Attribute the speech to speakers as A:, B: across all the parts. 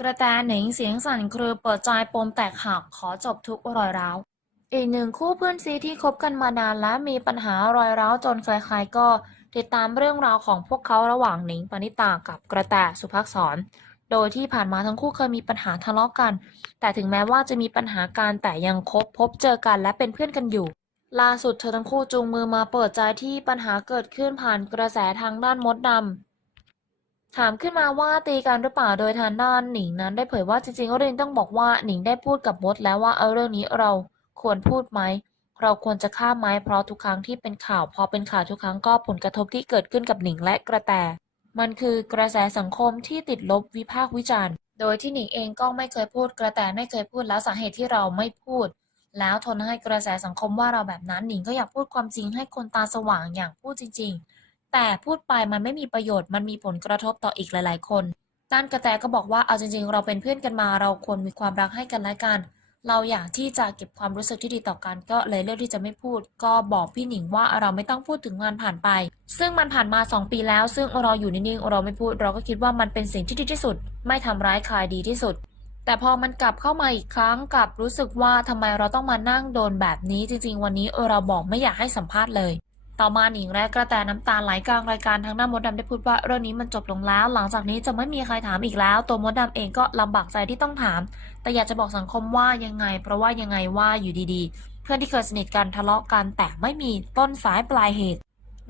A: กระแตหนิงเสียงสั่นเครือเปิดใจปมแตกหักขอจบทุกรอยร้าว อีกหนึ่งคู่เพื่อนซีที่คบกันมานานและมีปัญหารอยร้าวจนใครๆก็ติดตามเรื่องราวของพวกเขาระหว่างหนิงปณิตากับกระแตสุภักษร โดยที่ผ่านมาทั้งคู่เคยมีปัญหาทะเลาะกัน แต่ถึงแม้ว่าจะมีปัญหาการแต่ยังคบพบเจอกันและเป็นเพื่อนกันอยู่ล่าสุดเธอทั้งคู่จูงมือมาเปิดใจที่ปัญหาเกิดขึ้นผ่านกระแสทางด้านมดดำ ถามขึ้นมาว่าตีกันหรือเปล่าโดยทางด้านหนิงนั้นได้เผยว่าจริงๆก็เรนต้องบอกว่าหนิงได้พูดกับมดแล้วว่าเอาเรื่องนี้เราควรพูดไหม เราควรจะข้ามไหมเพราะทุกครั้งที่เป็นข่าว พอเป็นข่าวทุกครั้งก็ผลกระทบที่เกิดขึ้นกับหนิงและกระแต มันคือกระแสสังคมที่ติดลบวิพากษ์วิจารณ์ โดยที่หนิงเองก็ไม่เคยพูด กระแตไม่เคยพูดแล้วสาเหตุที่เราไม่พูด แล้วทนให้กระแสสังคมว่าเราแบบนั้นหนิงก็อยากพูดความจริงให้คนตาสว่างอย่างพูดจริง ๆ แต่พูดไปมันไม่มีประโยชน์มันมีผลกระทบต่ออีกหลาย ๆ คนด้านกระแตก็บอกว่าเอาจริง ๆ เราเป็นเพื่อนกันมาเราควรมีความรักให้กันและกัน เราอยากที่จะเก็บความรู้สึกที่ดีต่อกัน ก็เลยเลือกที่จะไม่พูด ก็บอกพี่หนิงว่าเราไม่ต้องพูดถึงงานผ่านไป ซึ่งมันผ่านมา 2 ปีแล้ว ซึ่งเราอยู่นิ่งๆเราไม่พูด เราก็คิดว่ามันเป็นสิ่งที่ดีที่สุด ไม่ทำร้ายใครดีที่สุด แต่พอมันกลับเข้ามาอีกครั้งกลับรู้สึกว่าทำไมเราต้องมานั่งโดนแบบนี้ จริง ๆ วันนี้เราบอกไม่อยากให้สัมภาษณ์เลย ต่อมาหนิงและกระแตน้ำตาไหลกลางรายการทางหน้ามดดำได้พูดว่าเรื่องนี้มันจบลงแล้ว หลังจากนี้จะไม่มีใครถามอีกแล้ว ตัวมดดำเองก็ลำบากใจที่ต้องถาม แต่อยากจะบอกสังคมว่ายังไง เพราะว่ายังไงว่าอยู่ดีๆ เพื่อนที่เคยสนิทกันทะเลาะกันแต่ไม่มีต้นสายปลายเหตุ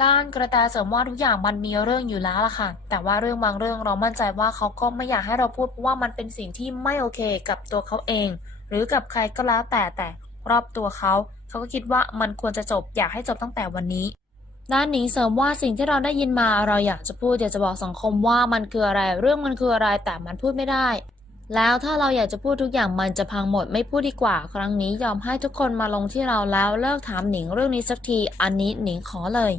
A: ด้านกระแตเสริมว่าทุกอย่างมันมีเรื่องอยู่แล้วล่ะค่ะ แต่ว่าเรื่องบางเรื่องเรามั่นใจว่าเขาก็ไม่อยากให้เราพูดเพราะว่ามันเป็นสิ่งที่ไม่โอเค กับตัวเขาเอง หรือกับใครก็แล้วแต่แต่ รอบตัวเขา เขาก็คิดว่ามันควรจะจบอยากให้จบตั้งแต่วันนี้ ด้านหนิงเสริมว่าสิ่งที่เราได้ยินมาเราอยากจะพูดอยากจะบอกสังคมว่ามันคืออะไร เรื่องมันคืออะไรแต่มันพูดไม่ได้ แล้วถ้าเราอยากจะพูดทุกอย่างมันจะพังหมดไม่พูดดีกว่า ครั้งนี้ยอมให้ทุกคนมาลงที่เราแล้วเลิกถามหนิงเรื่องนี้สักที อันนี้หนิงขอเลย